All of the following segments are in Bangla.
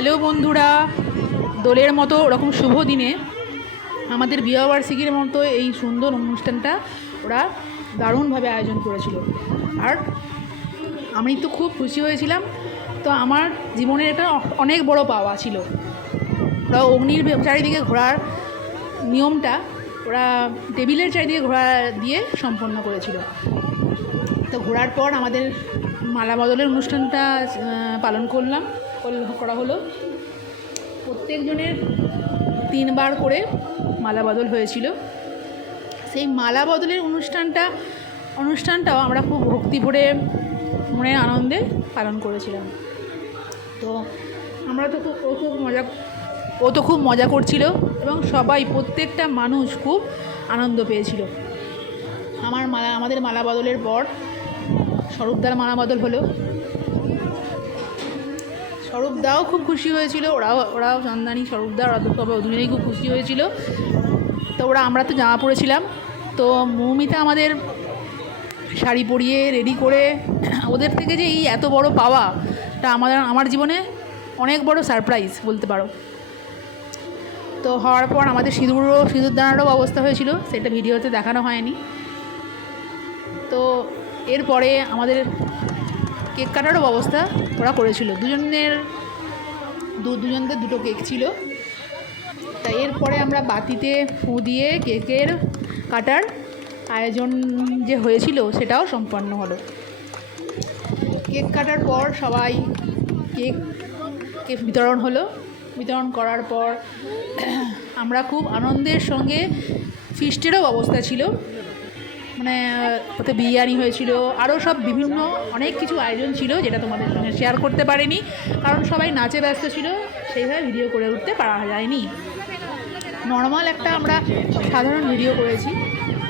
হ্যালো বন্ধুরা, দোলের মতো ওরকম শুভ দিনে আমাদের বিবাহবার্ষিকীর মতো এই সুন্দর অনুষ্ঠানটা ওরা দারুণভাবে আয়োজন করেছিল। আর আমি তো খুব খুশি হয়েছিলাম, তো আমার জীবনের এটা অনেক বড় পাওয়া ছিল। ওরা অগ্নির চারিদিকে ঘোরার নিয়মটা ওরা টেবিলের চারিদিকে ঘোরা দিয়ে সম্পন্ন করেছিল। তো ঘোরার পর আমাদের মালা বদলের অনুষ্ঠানটা পালন করলাম করা হলো। প্রত্যেকজনের তিনবার করে মালা বদল হয়েছিল। সেই মালা বদলের অনুষ্ঠানটা, অনুষ্ঠানটাও আমরা খুব ভক্তি ভরে, মনের আনন্দে পালন করেছিলাম। তো আমরা তো খুব ও খুব মজা ও তো খুব মজা করছিল এবং সবাই, প্রত্যেকটা মানুষ খুব আনন্দ পেয়েছিল। আমার মালা আমাদের মালা বদলের পর স্বরূপদার মালা বদল হলো। স্বরূপদাও খুব খুশি হয়েছিল, ওরাও ওরাও চন্দানি স্বরূপদা ওরা তো সবাই দুজনেই খুব খুশি হয়েছিল। তো ওরা, আমরা তো জামা পরেছিলাম। তো মৌমিতা আমাদের শাড়ি পরিয়ে রেডি করে, ওদের থেকে যে এই এত বড় পাওয়াটা আমাদের, আমার জীবনে অনেক বড় সারপ্রাইজ বলতে পারো। তো হওয়ার পর আমাদের সিঁদুরও সিঁদুর দানারও অবস্থা হয়েছিল, সেটা ভিডিওতে দেখানো হয়নি। তো এরপরে আমাদের কেক কাটারও ব্যবস্থা ওরা করেছিল। দুজনের দু দুজনদের দুটো কেক ছিল। তা এরপরে আমরা বাতিতে ফু দিয়ে কেকের কাটার আয়োজন যে হয়েছিল সেটাও সম্পন্ন হলো। কেক কাটার পর সবাই কেক কেক বিতরণ হলো। বিতরণ করার পর আমরা খুব আনন্দের সঙ্গে ফিস্টেরও ব্যবস্থা ছিল। মানে ওতে বিরিয়ানি হয়েছিল আরও সব বিভিন্ন অনেক কিছু আয়োজন ছিল যেটা তোমাদের সঙ্গে শেয়ার করতে পারিনি, কারণ সবাই নাচে ব্যস্ত ছিল, সেইভাবে ভিডিও করে উঠতে পারা যায়নি। নর্মাল একটা আমরা সাধারণ ভিডিও করেছি,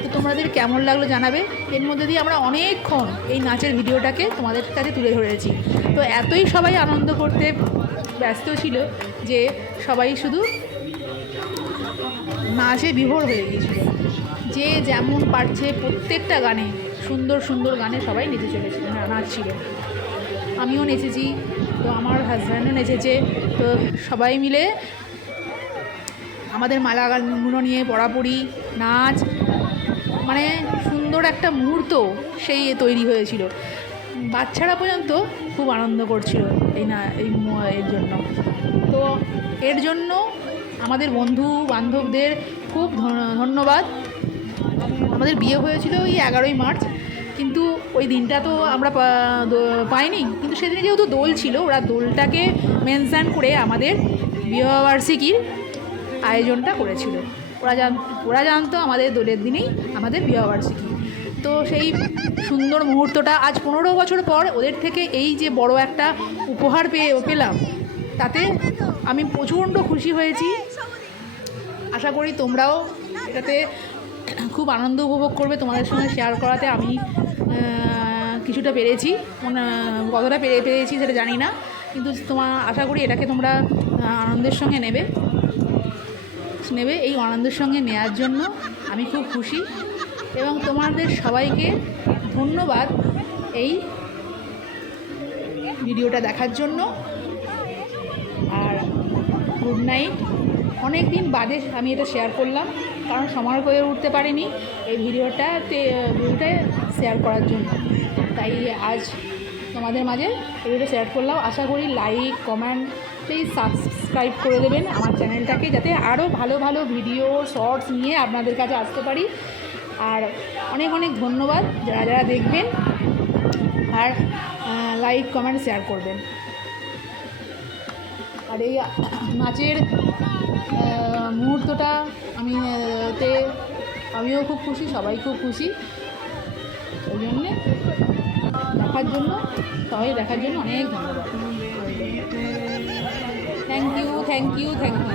তো তোমাদের কেমন লাগল জানাবে? এর মধ্যে দিয়ে আমরা অনেকক্ষণ এই নাচের ভিডিওটাকে তোমাদের কাছে তুলে ধরেছি। তো এতই সবাই আনন্দ করতে ব্যস্ত ছিল যে সবাই শুধু নাচে বিভোর হয়ে গিয়েছিল। যে যেমন পারছে প্রত্যেকটা গানে, সুন্দর সুন্দর গানে সবাই নেচে চলেছিল না নাচছিল আমিও নেচেছি, তো আমার হাজব্যান্ডও নেচেছে, তো সবাই মিলে আমাদের মালাগুলো নিয়ে পড়াপড়ি, নাচ মানে সুন্দর একটা মুহূর্ত সেই তৈরি হয়েছিল। বাচ্চারা পর্যন্ত খুব আনন্দ করছিল এই না, এই এর জন্য। তো এর জন্য আমাদের বন্ধু বান্ধবদের খুব ধন্য- ধন্যবাদ। আমাদের বিয়ে হয়েছিল ওই এগারোই মার্চ, কিন্তু ওই দিনটা তো আমরা পাইনি। কিন্তু সেদিন যেহেতু দোল ছিল, ওরা দোলটাকে মেনশান করে আমাদের বিবাহবার্ষিকীর আয়োজনটা করেছিল। ওরা জান, ওরা জানতো আমাদের দোলের দিনেই আমাদের বিবাহবার্ষিকী। তো সেই সুন্দর মুহূর্তটা আজ পনেরো বছর পর ওদের থেকে এই যে বড় একটা উপহার পেয়ে পেলাম, তাতে আমি প্রচণ্ড খুশি হয়েছি। আশা করি তোমরাও এটাতে খুব আনন্দ উপভোগ করবে তোমাদের সঙ্গে শেয়ার করাতে। আমি কিছুটা পেরেছি। কতটা পেরে, পেরেছি সেটা জানি না। কিন্তু তোমার আশা করি এটাকে তোমরা আনন্দের সঙ্গে নেবে। নেবে এই আনন্দের সঙ্গে নেয়ার জন্য। আমি খুব খুশি। এবং তোমাদের সবাইকে ধন্যবাদ এই ভিডিওটা দেখার জন্য। আর গুড নাইট অনেক দিন বাদে আমি এটা শেয়ার করলাম, কারণ সময় হয়ে উঠতে পারিনি এই ভিডিওটাতে ভিডিওটা শেয়ার করার জন্য। তাই আজ তোমাদের মাঝে ভিডিওটা শেয়ার করলাম। আশা করি লাইক কমেন্ট প্লিজ সাবস্ক্রাইব করে দেবেন আমার চ্যানেলটাকে যাতে আরও ভালো ভালো ভিডিও শর্টস নিয়ে আপনাদের কাছে আসতে পারি। আর অনেক অনেক ধন্যবাদ যারা যারা দেখবেন আর লাইক কমেন্ট শেয়ার করবেন। আর এই নাচের আমি তে আমিও খুব খুশি, সবাই খুব খুশি। ওই জন্যে দেখার জন্য সবাই দেখার জন্য অনেক ধন্যবাদ। Thank you thank you thank you